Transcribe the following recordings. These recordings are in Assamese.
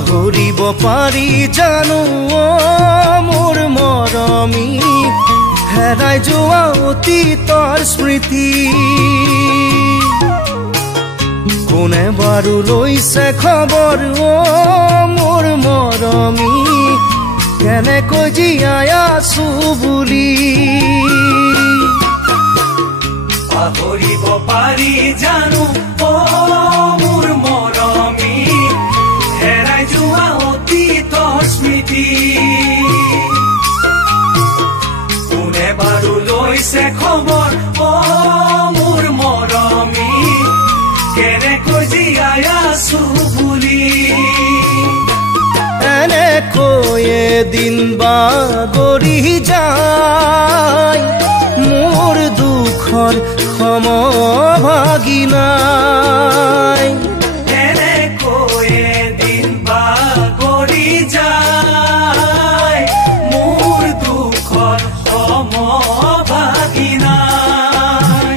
পাহৰিব পাৰি জানো মোৰ মৰমী হেৰাই যোৱা অতীতৰ স্মৃতি কোনে বাৰু লৈছে খবৰ মোৰ মৰমী কেনেকৈ জীয়াই আছো বুলি পাহৰিব পাৰি জানো মোৰ মৰমী হেৰাই যোৱা অতীতৰ স্মৃতি কোনে বাৰু লৈছে খবৰ মোৰ মৰমী কেনেকৈ জীয়াই আছো বুলি এনেকৈ এদিন বাগৰি যায় মোৰ দুখৰ সমভাগী নাই এনেকৈ এদিন বাগৰি যায় মোৰ দুখৰ সমভাগী নাই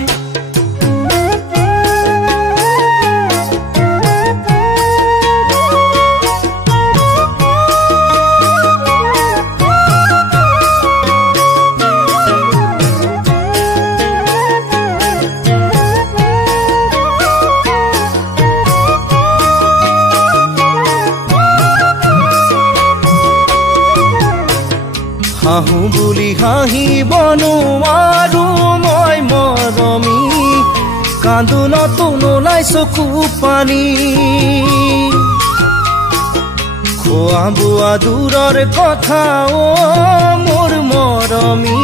হাঁহো বুলি হাঁহিব নোৱাৰো মই মৰমী কান্দোনতো নোলাই চকু পানী খোৱা বোৱা দূৰৰ কথা মোৰ মৰমী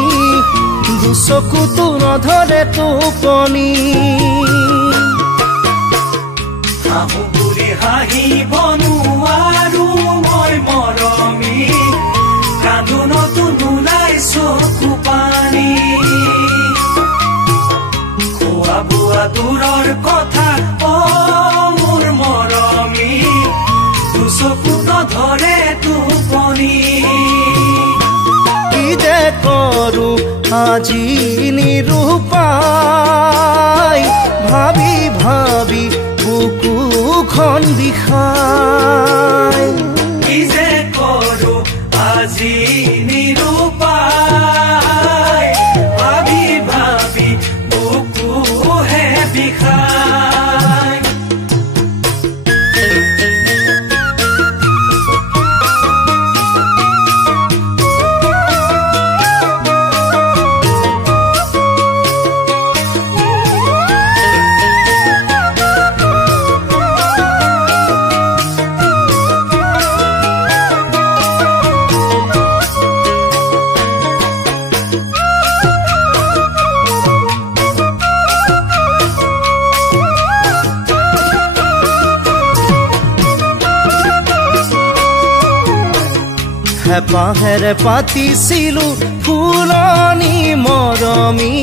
দুচকুতো নধৰে টোপনি হাঁহো বুলি হাঁহিব নোৱাৰো মই মৰমী কান্দোনতো নোলাই চকু পানী খোৱা বোৱা দূৰৰ কথা মোৰ মৰমী দুচকু নধৰে টোপনি কি যে কৰো আজি নিৰূপায় ভাবি ভাবি বুকুখন বিষায় কি যে কৰো আজি নিৰূপায় ভাবি ভাবি বুকুহে বিষায় হেপাহেৰে পাতিছিলো ফুলনি মৰমী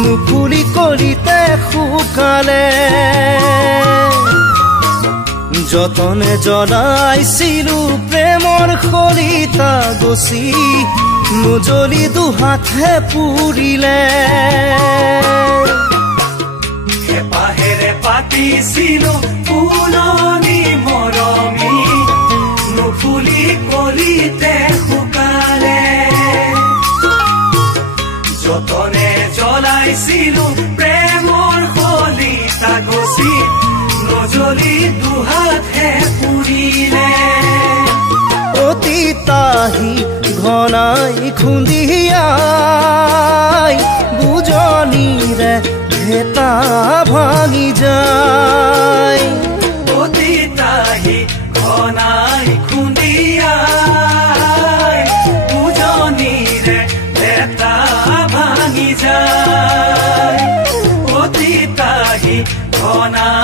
নুফুলি কলিতে শুকালে যতনে জ্বলাইছিলো প্ৰেমৰ খলিতা গছি নুজ্বলি দুহাতহে পুৰিলে হেপাহেৰে পাতিছিলো ফুলনি মৰমী নুফুলি কলিতে শুকালে যতনে জ্বলাইছিলো প্ৰেমৰ খলিতা গছি নজ্বলি দুহাতহে পুৰিলে অতীতাহি ঘনাই খুন্দিয়াই বুজনিৰে ভেটা ভাঙি যায় অতীতাহি ঘনাই খুন্দিয়াই বুজনিৰে ভেটা ভাঙি যায় অতীতাহি ঘনাই